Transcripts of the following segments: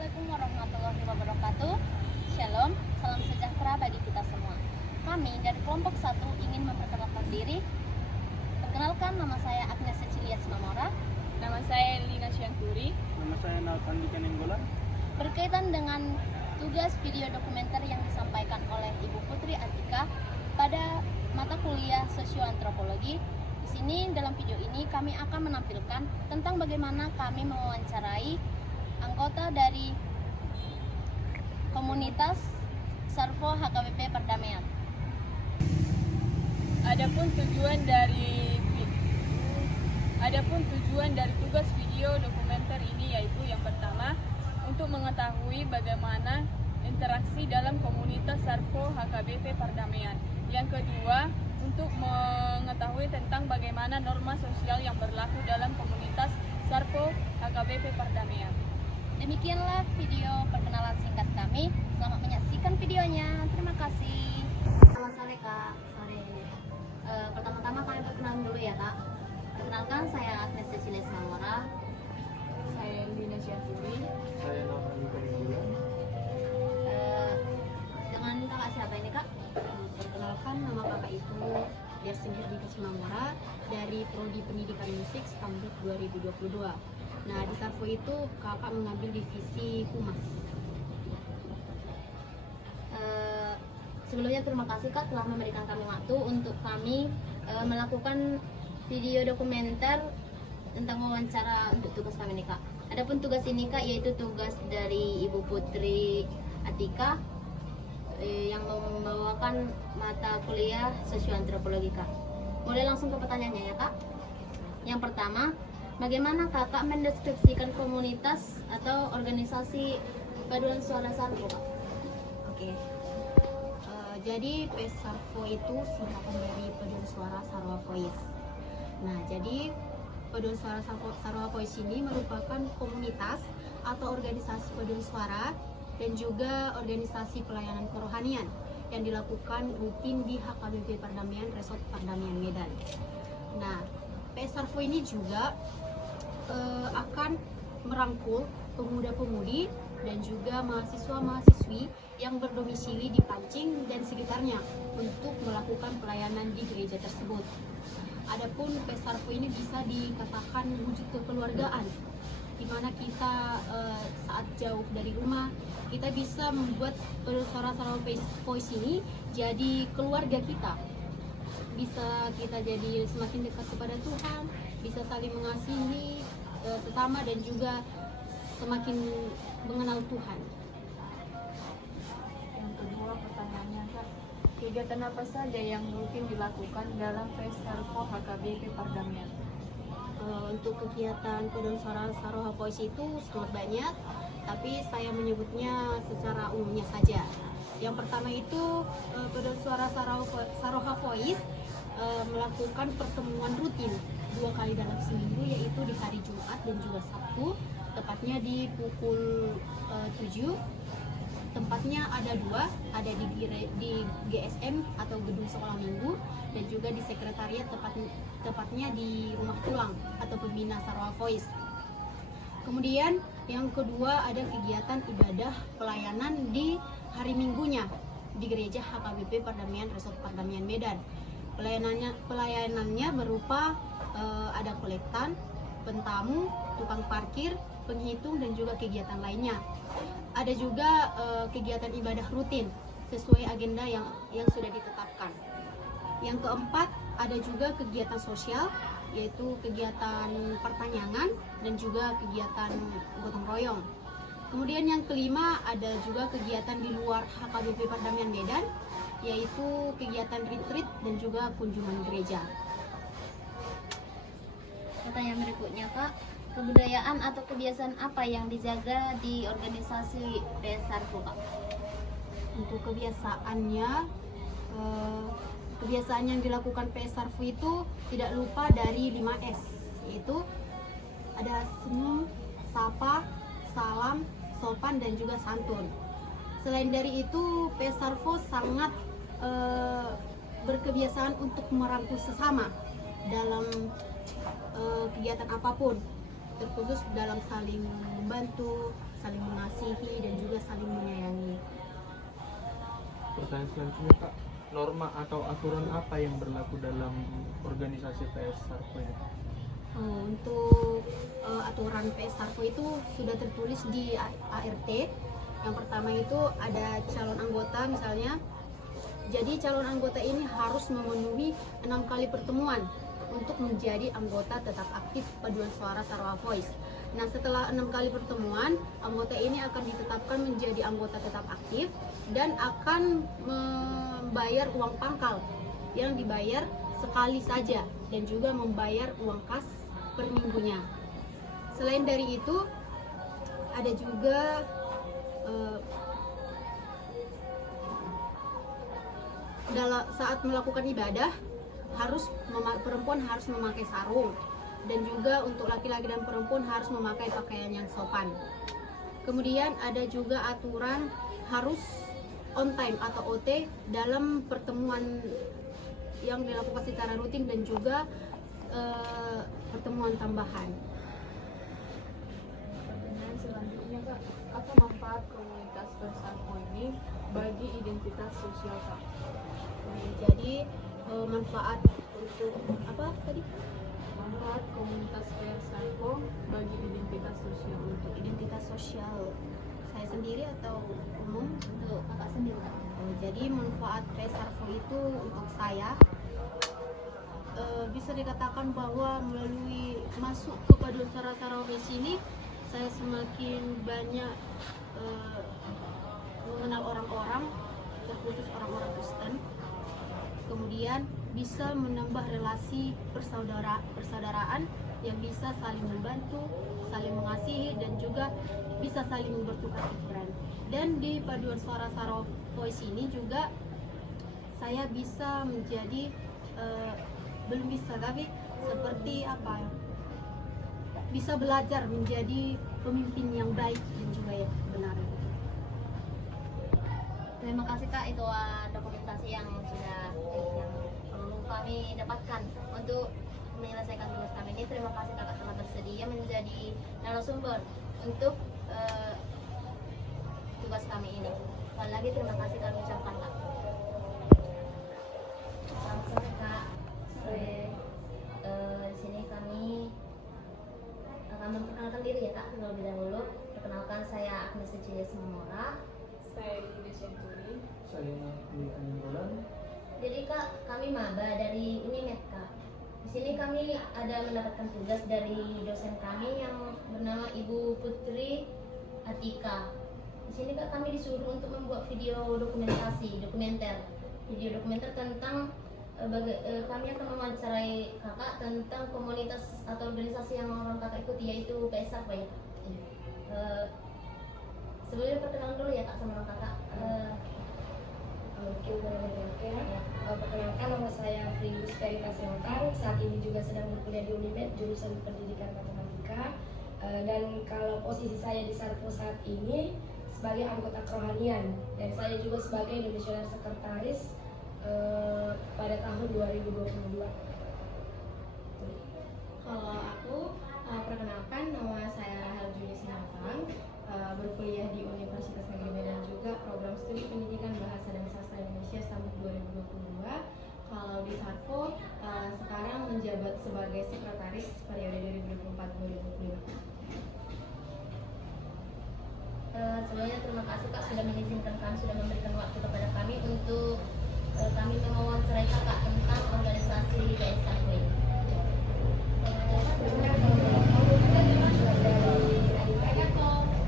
Assalamualaikum warahmatullahi wabarakatuh. Shalom, salam sejahtera bagi kita semua. Kami dari kelompok 1 ingin memperkenalkan diri. Perkenalkan, nama saya Agnes Cecilia Sinamora. Nama saya Lina Syanturi. Nama saya Nathan Dikanenggolan. Berkaitan dengan tugas video dokumenter yang disampaikan oleh Ibu Putri Atika pada mata kuliah sosioantropologi. Di sini dalam video ini kami akan menampilkan tentang bagaimana kami mewawancarai anggota dari komunitas Sarvo HKBP Perdamaian. Adapun tujuan dari tugas video dokumenter ini yaitu yang pertama, untuk mengetahui bagaimana interaksi dalam komunitas Sarvo HKBP Perdamaian. Yang kedua, untuk mengetahui tentang bagaimana norma sosial yang berlaku dalam komunitas Sarvo HKBP Perdamaian. Demikianlah video perkenalan singkat kami. Selamat menyaksikan videonya. Terima kasih. Selamat sore Kak. Sore. Pertama-tama kami perkenalan dulu ya Kak. Perkenalkan, saya Agnes Cecilia Sinamora. Saya Lina Syanturi. Saya Nathan Dikanenggolan. Dengan kakak siapa ini Kak? Perkenalkan, nama kakak itu Dersenir Dika Sinamora dari Prodi Pendidikan Musik Stambuk 2022. Nah, di Sarvo itu kakak mengambil divisi humas. Sebelumnya terima kasih Kak telah memberikan kami waktu untuk kami melakukan video dokumenter tentang wawancara untuk tugas kami nih Kak. Adapun tugas ini Kak yaitu tugas dari Ibu Putri Atika yang membawakan mata kuliah sosioantropologi Kak. Mulai langsung ke pertanyaannya ya Kak. Yang pertama, bagaimana kakak mendeskripsikan komunitas atau organisasi paduan suara Sarvo Kak? Oke. Jadi Sarvo itu singkatan dari Paduan Suara Sarwa Voice. Nah, jadi Paduan Suara Sarwa Voice ini merupakan komunitas atau organisasi paduan suara dan juga organisasi pelayanan kerohanian yang dilakukan rutin di HKBP Perdamaian Resort Perdamaian Medan. Nah, Sarvo ini juga akan merangkul pemuda-pemudi dan juga mahasiswa-mahasiswi yang berdomisili di Pancing dan sekitarnya untuk melakukan pelayanan di gereja tersebut. Adapun Sarvo ini bisa dikatakan wujud kekeluargaan, di mana kita saat jauh dari rumah kita bisa membuat suara Voice ini jadi keluarga kita. Bisa kita jadi semakin dekat kepada Tuhan, bisa saling mengasihi sesama dan juga semakin mengenal Tuhan. Yang kedua pertanyaannya Kak, kegiatan apa saja yang rutin dilakukan dalam Sarvo HKBP Perdamaian? Untuk kegiatan Paduan Suara Saroha Voice itu sangat banyak, tapi saya menyebutnya secara umumnya saja. Yang pertama itu Paduan Suara Saroha Voice melakukan pertemuan rutin 2 kali dalam seminggu, yaitu di hari Jumat dan juga Sabtu, tepatnya di pukul 7. Tempatnya ada 2, ada di GSM atau Gedung Sekolah Minggu dan juga di sekretariat tepatnya di Rumah Tulang atau Pembina Sarwa Voice. Kemudian yang kedua ada kegiatan ibadah pelayanan di hari Minggunya di gereja HKBP Perdamaian Resort Perdamaian Medan. Pelayanannya berupa ada kolektan, pentamu, tukang parkir, penghitung dan juga kegiatan lainnya. Ada juga kegiatan ibadah rutin sesuai agenda yang sudah ditetapkan. Yang keempat ada juga kegiatan sosial, yaitu kegiatan pertanyangan dan juga kegiatan gotong royong. Kemudian yang kelima ada juga kegiatan di luar HKBP Perdamaian Medan, yaitu kegiatan retreat dan juga kunjungan gereja. Pertanyaan berikutnya Kak, kebudayaan atau kebiasaan apa yang dijaga di organisasi Sarvo Kak? Untuk kebiasaan yang dilakukan Sarvo itu tidak lupa dari 5S, yaitu ada senyum, sapa, salam, sopan dan juga santun. Selain dari itu, Sarvo sangat berkebiasaan untuk merangkul sesama dalam kegiatan apapun. terkhusus dalam saling membantu, saling mengasihi dan juga saling menyayangi. Pertanyaan selanjutnya Kak, norma atau aturan apa yang berlaku dalam organisasi PS Sarko ini? Untuk aturan PS Sarko itu sudah tertulis di ART. Yang pertama itu ada calon anggota misalnya. Jadi calon anggota ini harus memenuhi 6 kali pertemuan untuk menjadi anggota tetap aktif Paduan Suara Sarawak Voice. Nah, setelah 6 kali pertemuan, anggota ini akan ditetapkan menjadi anggota tetap aktif dan akan membayar uang pangkal yang dibayar sekali saja dan juga membayar uang kas per minggunya. Selain dari itu, ada juga saat melakukan ibadah perempuan harus memakai sarung, dan juga untuk laki-laki dan perempuan harus memakai pakaian yang sopan. Kemudian ada juga aturan harus on time atau OT dalam pertemuan yang dilakukan secara rutin dan juga pertemuan tambahan. Pertanyaan selanjutnya Kak, apa manfaat komunitas PS Sarko ini bagi identitas sosial Kak? Jadi manfaat untuk apa tadi? Manfaat komunitas PS Sarko bagi identitas sosial. Untuk identitas sosial saya sendiri atau umum? Untuk kakak sendiri Kak. Jadi manfaat PS Sarko itu untuk saya bisa dikatakan bahwa melalui masuk ke Paduan Suara Sarawak ini saya semakin banyak mengenal orang-orang, terkhusus orang-orang Kristen. Kemudian bisa menambah relasi persaudaraan yang bisa saling membantu, saling mengasihi, dan juga bisa saling bertukar pikiran. Dan di Paduan Suara Sarawak Voice ini juga saya bisa menjadi belum bisa, tapi seperti apa ya, bisa belajar menjadi pemimpin yang baik dan juga yang benar. Terima kasih Kak, itu dokumentasi yang perlu kami dapatkan untuk menyelesaikan tugas kami ini. Terima kasih Kakak telah bersedia menjadi narasumber untuk tugas kami ini. Sekali lagi terima kasih kami ucapkan Kak. Selamat sore Kak. Di sini kami akan memperkenalkan diri ya Kak terlebih dahulu. Perkenalkan, saya Agnes Cecilia Simora. Saya Indonesia Turi. Saya Nafi Kaninggolan. Jadi Kak, kami maba dari Unimed Kak. Di sini kami ada mendapatkan tugas dari dosen kami yang bernama Ibu Putri Atika. Di sini Kak, kami disuruh untuk membuat video dokumenter tentang kami akan mewawancarai Kakak tentang komunitas atau organisasi yang orang Kakak ikuti, yaitu PS Sarko ya. Sebelumnya perkenalan dulu ya Kak sama orang Kakak. Oke, perkenalkan nama saya Frigus Perita Selatan. Saat ini juga sedang berkuliah di Unimed jurusan Pendidikan Matematika. Dan kalau posisi saya di Sarko saat ini sebagai anggota kerohanian, dan saya juga sebagai Indonesia Sekretaris pada tahun 2022. Kalau aku perkenalkan, nama saya Rahel Juni Sinatang, berkuliah di Universitas Negeri Medan juga program studi pendidikan bahasa dan sastra Indonesia tahun 2022. Kalau di Sarko sekarang menjabat sebagai sekretaris periode 2024-2025. Sebelumnya terima kasih Kak sudah mengizinkan kami, sudah memberikan waktu kepada kami untuk kami mewawancarai Kakak tentang organisasi PS Sarko ini.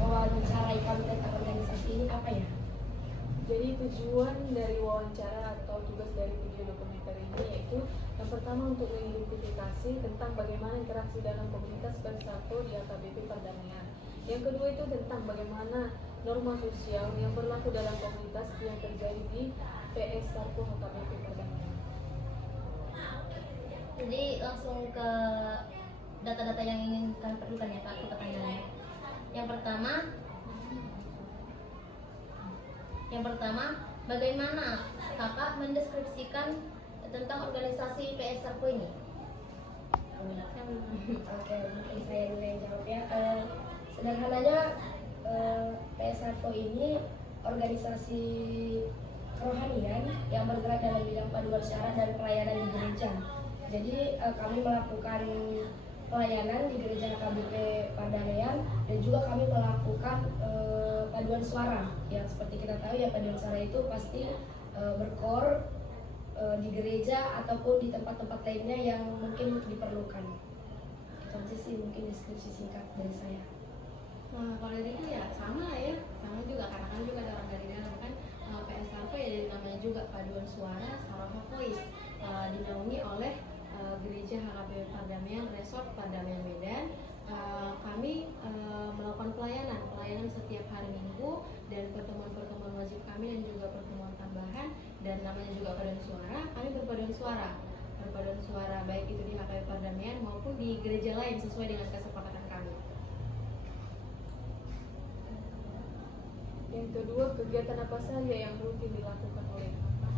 Wawancarai kami tentang organisasi ini apa ya? Jadi tujuan dari wawancara atau tugas dari video dokumenter ini yaitu yang pertama untuk mengidentifikasi tentang bagaimana interaksi dalam komunitas PS Sarko di HKBP Perdamaian. Yang kedua itu tentang bagaimana norma sosial yang berlaku dalam komunitas yang terjadi di PS Sarko HKBP Perdamaian. Jadi langsung ke data-data yang ingin kami perlukan ya Kak, ke pertanyaannya. Yang pertama, bagaimana Kakak mendeskripsikan tentang organisasi PS Sarko ini? Oke, mungkin saya dulu yang jawab ya. Sederhananya PS Sarvo ini organisasi kerohanian yang bergerak dalam bidang paduan syara dan pelayanan di gereja. Jadi kami melakukan pelayanan di gereja HKBP Pardamaian dan juga kami melakukan paduan suara. Yang seperti kita tahu ya, paduan suara itu pasti berkor di gereja ataupun di tempat-tempat lainnya yang mungkin diperlukan. Itu aja sih mungkin deskripsi singkat dari saya. Nah, kalau dari itu ya sama juga karena kan juga ada orang dari dalam kan. PSRV ya dari namanya juga paduan suara Saroha Voice, dinaungi oleh gereja HKBP Pardamaian Resort Pardamaian Medan. Kami melakukan pelayanan setiap hari Minggu dan pertemuan-pertemuan wajib kami dan juga pertemuan tambahan, dan namanya juga paduan suara. Kami berpaduan suara baik itu di HKBP Pardamaian maupun di gereja lain sesuai dengan kesepakatan kami. Yang kedua, kegiatan apa saja yang rutin dilakukan oleh Kakak?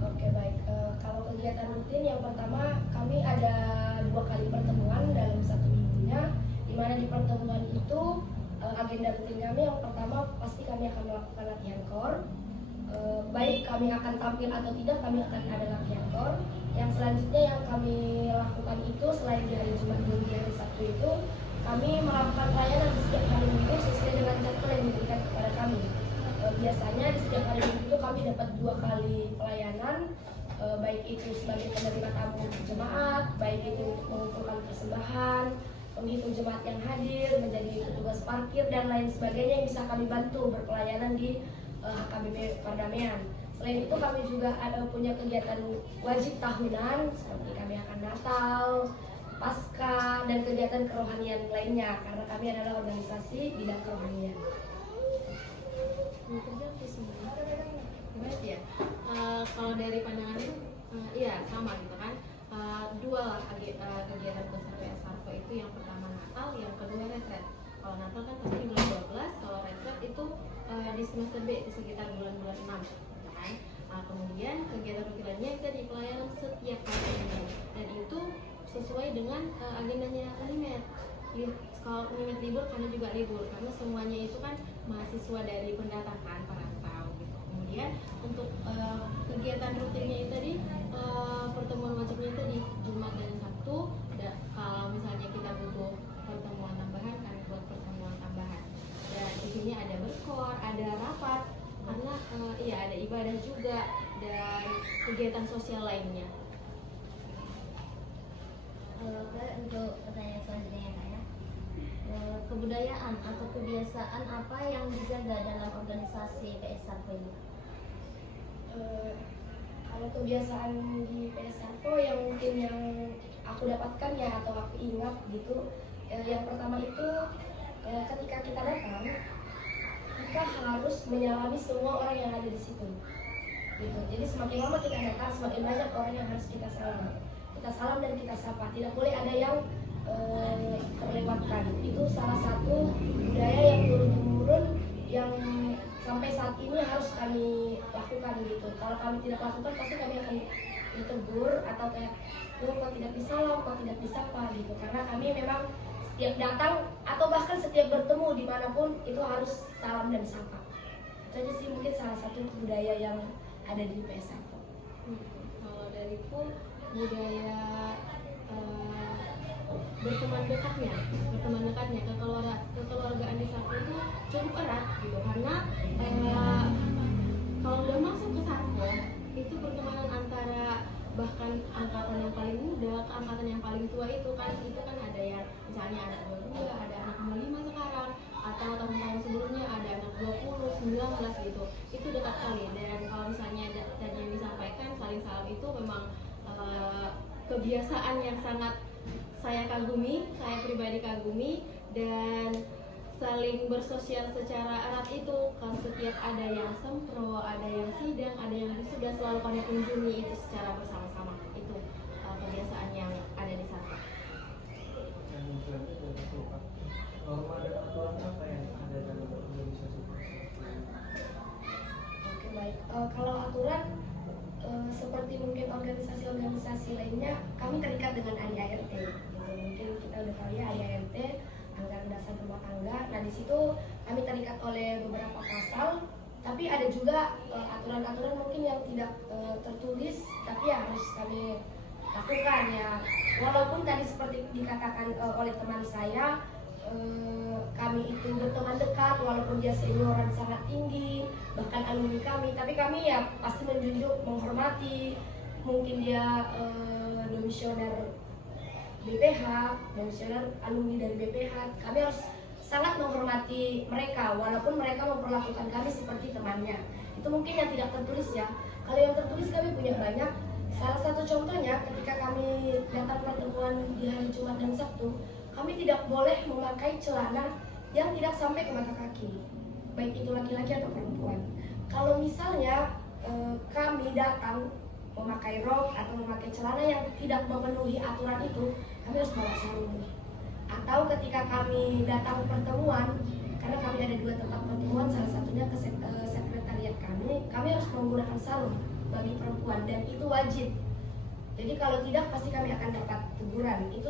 Oke, baik. Kalau kegiatan rutin yang pertama kami ada 2 kali pertemuan dalam 1 minggunya, di mana di pertemuan itu agenda rutin kami yang pertama pasti kami akan melakukan latihan core. Baik kami akan tampil atau tidak, kami akan ada latihan core. Yang selanjutnya yang kami lakukan itu selain di hari Jumat dan di hari Sabtu itu, kami melakukan pelayanan di setiap hari Minggu sesuai dengan jadwal yang diberikan kepada kami. Biasanya di setiap hari Minggu itu kami dapat 2 kali pelayanan, baik itu sebagai penerima tamu jemaat, baik itu untuk mengumpulkan persembahan, menghitung jemaat yang hadir, menjadi petugas parkir dan lain sebagainya yang bisa kami bantu berpelayanan di HKBP Pardamaian. Selain itu kami juga ada punya kegiatan wajib tahunan seperti kami akan Natal, Pasca, dan kegiatan kerohanian lainnya karena kami adalah organisasi bidang kerohanian. Gimana ya? Kalau dari pandangan itu, iya sama gitu kan. 2 lah kegiatan besar PSRV itu, yang pertama Natal, yang kedua retret. Kalau Natal kan pasti di bulan 12, kalau retret itu di semester B di sekitar bulan-bulan 6 gitu kan. Kemudian kegiatan rutin lainnya kita di pelayanan setiap hari Minggu, dan itu sesuai dengan agendanya Unimed. Kalau Unimed libur, kami juga libur karena semuanya itu kan mahasiswa dari pendatang kan, perantau gitu. Kemudian untuk kegiatan rutinnya itu tadi, pertemuan wajibnya itu di Jumat dan Sabtu. Kalau misalnya kita butuh pertemuan tambahan, kami buat pertemuan tambahan. Dan di sini ada berkor, ada rapat, karena ada ibadah juga dan kegiatan sosial lainnya. Untuk pertanyaan selanjutnya Kak ya, kebudayaan atau kebiasaan apa yang dijaga dalam organisasi PS Sarvo ini? Kalau kebiasaan di PS Sarvo yang mungkin yang aku dapatkan ya atau aku ingat gitu, yang pertama itu ketika kita datang, kita harus menyalami semua orang yang ada di situ gitu. Jadi semakin lama kita datang, semakin banyak orang yang harus kita salam dan kita sapa, tidak boleh ada yang terlewatkan. Itu salah satu budaya yang turun-temurun yang sampai saat ini harus kami lakukan gitu. Kalau kami tidak lakukan pasti kami akan ditegur atau kayak kok tidak disalam, kok tidak disapa gitu. Karena kami memang setiap datang atau bahkan setiap bertemu dimanapun itu harus salam dan sapa. Itu aja sih mungkin salah satu budaya yang ada di PS Sarvo. Kalau dariku budaya berteman dekatnya kekeluargaan di Sarvo itu cukup erat gitu, karena kalau udah masuk ke Sarvo itu pertemanan antara bahkan angkatan yang paling muda ke angkatan yang paling tua itu kan ada yang misalnya anak 22, ada anak 25 sekarang, atau tahun-tahun sebelumnya ada anak 20, 19 gitu. Itu dekat kali, dan kalau misalnya tadi yang disampaikan saling salam itu memang kebiasaan yang sangat saya pribadi kagumi, dan saling bersosial secara erat itu. Kalau setiap ada yang sempro, ada yang sidang, ada yang wisuda, selalu kami kunjungi itu secara bersama-sama. Itu kebiasaan yang ada di sana. Yang selanjutnya dari Pak, norma dan aturan apa yang ada dalam organisasi PSRV? Oke, baik. Kalau aturan seperti mungkin organisasi-organisasi lainnya, kami terikat terkait dengan ADART gitu. Mungkin kita udah tahu ya ADART, anggaran dasar rumah tangga. Nah di situ kami terikat oleh beberapa pasal, tapi ada juga aturan-aturan mungkin yang tidak tertulis, tapi ya harus kami lakukan ya. Walaupun tadi seperti dikatakan oleh teman saya, kami itu berteman dekat, walaupun dia senioran sangat tinggi, bahkan alumni kami, tapi kami ya pasti menjunjung, menghormati. Mungkin dia domisioner BPH, domisioner alumni dari BPH, kami harus sangat menghormati mereka, walaupun mereka memperlakukan kami seperti temannya. Itu mungkin yang tidak tertulis ya. Kalau yang tertulis kami punya banyak. Salah satu contohnya ketika kami datang pertemuan di hari Jumat dan Sabtu, kami tidak boleh memakai celana yang tidak sampai ke mata kaki, baik itu laki-laki atau perempuan. Kalau misalnya kami datang memakai rok atau memakai celana yang tidak memenuhi aturan itu, kami harus bawa sarung. Atau ketika kami datang pertemuan, karena kami ada 2 tempat pertemuan, salah satunya ke sekretariat kami harus menggunakan sarung bagi perempuan dan itu wajib. Jadi kalau tidak pasti kami akan dapat teguran. Itu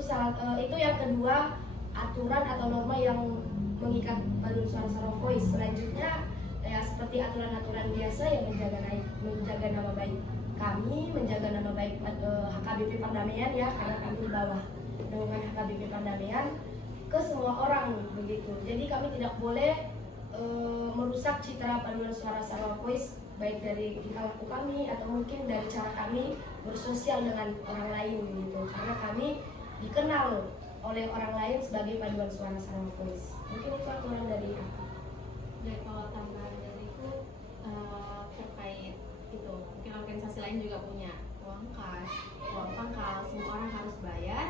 yang kedua, aturan atau norma yang mengikat paduan suara Sarawak Voice. Selanjutnya ya seperti aturan-aturan biasa yang menjaga nama baik kami, menjaga nama baik HKBP Perdamaian ya, karena kami di bawah naungan HKBP Perdamaian ke semua orang begitu. Jadi kami tidak boleh merusak citra paduan suara Sarawak Voice, baik dari tingkah laku kami atau mungkin dari cara kami bersosial dengan orang lain gitu, karena kami dikenal oleh orang lain sebagai paduan suara Sarawak Voice. Mungkin itu aturan dari aku. Dan kalau tambahan dariku terkait itu, mungkin organisasi lain juga punya uang kas, uang pangkal, semua orang harus bayar.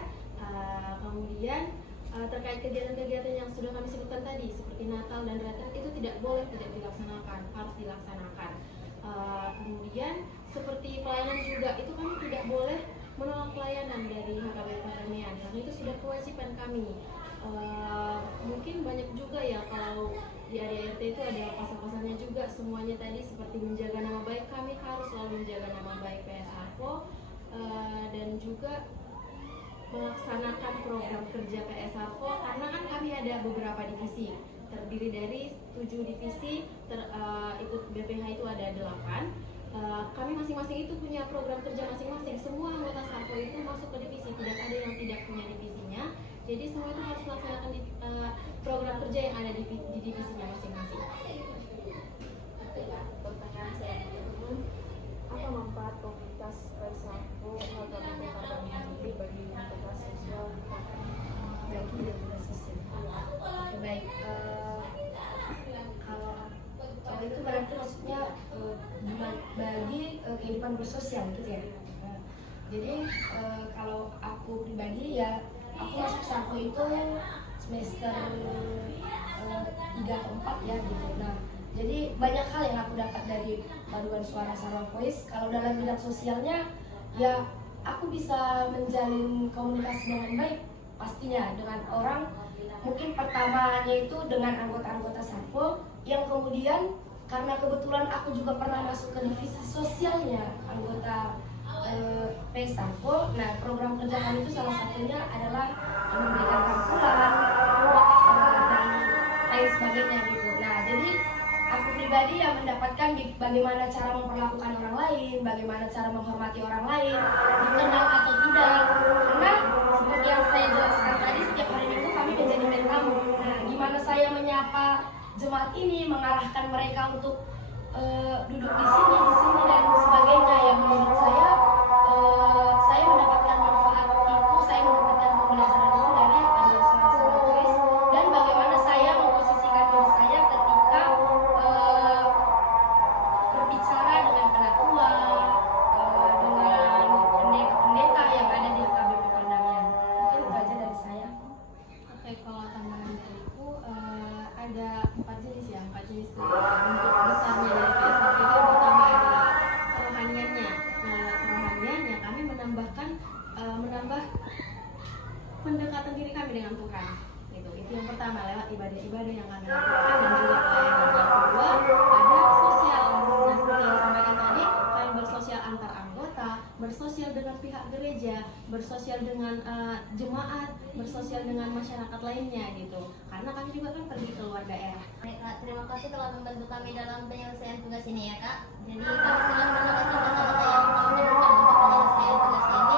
Kemudian terkait kegiatan-kegiatan yang sudah kami sebutkan tadi seperti Natal dan retret itu tidak boleh tidak dilaksanakan, harus dilaksanakan. Kemudian seperti pelayanan juga itu kami tidak boleh menolak pelayanan dari HKBP Perdamaian karena itu sudah kewajiban kami. Mungkin banyak juga ya kalau di ADART itu ada pasal-pasalnya juga, semuanya tadi seperti menjaga nama baik, kami harus selalu menjaga nama baik PS Arvo dan juga melaksanakan program kerja PS Arvo karena kan kami ada beberapa divisi, terdiri dari 7 divisi, ikut BPH itu ada 8. Kami masing-masing itu punya program kerja masing-masing. Semua anggota Sarvo itu masuk ke divisi, tidak ada yang tidak punya divisinya. Jadi semua itu harus melaksanakan program kerja yang ada di divisinya masing-masing. Pertanyaan selanjutnya, apa manfaat komunitas Sarvo HKBP Perdamaian ini bagi identitas sosial? Bagi identitas sosial. Oke, baik. Kalau itu berarti maksudnya bagi kehidupan bersosial gitu ya. Jadi kalau aku pribadi ya, aku masuk Sarvo itu semester 3 atau 4 ya gitu. Nah, jadi banyak hal yang aku dapat dari paduan suara Sarawak Voice. Kalau dalam bidang sosialnya ya aku bisa menjalin komunikasi dengan baik pastinya dengan orang. Mungkin pertamanya itu dengan anggota-anggota Sarvo yang kemudian karena kebetulan aku juga pernah masuk ke divisi sosialnya anggota PS Sarvo. Nah, program kerja kami itu salah satunya adalah memberikan rangkulan dan lain sebagainya gitu. Nah, jadi aku pribadi yang mendapatkan bagaimana cara memperlakukan orang lain, bagaimana cara menghormati orang lain, dikenal atau tidak. Karena seperti yang saya jelaskan tadi, setiap hari Minggu kami menjadi mentamu. Nah, gimana saya menyapa jemaat ini, mengarahkan mereka untuk duduk di sini dan sebagainya. Yang menurut saya mendapatkan manfaat itu, saya mendapatkan pembelajaran itu dari paduan suara Sarawak Voice dan bagaimana saya memposisikan diri saya ketika berbicara dengan penatua, dengan pendeta-pendeta yang ada di HKBP Perdamaian. Mungkin itu aja dari saya. Oke, kalau tambahan dariku ada 4 jenis ya, 4 jenis bentuk besarnya dari PSF itu. Yang pertama adalah kerohaniannya. Nah, lewat kerohanian ya kami menambah pendekatan diri kami dengan Tuhan. Itu yang pertama, lewat ibadah-ibadah yang kami lakukan dan juga pelayanan. Yang kedua ada sosial. Nah, seperti yang disampaikan tadi, kami bersosial antar anggota, bersosial dengan pihak gereja, bersosial dengan jemaat, bersosial dengan masyarakat lainnya gitu. Karena kami juga kan pergi keluar daerah. Kak, terima kasih telah membantu kami dalam penyelesaian tugas ini ya Kak. Jadi kami sudah menanggapi kata-kata yang kami berikan untuk penyelesaian tugas ini.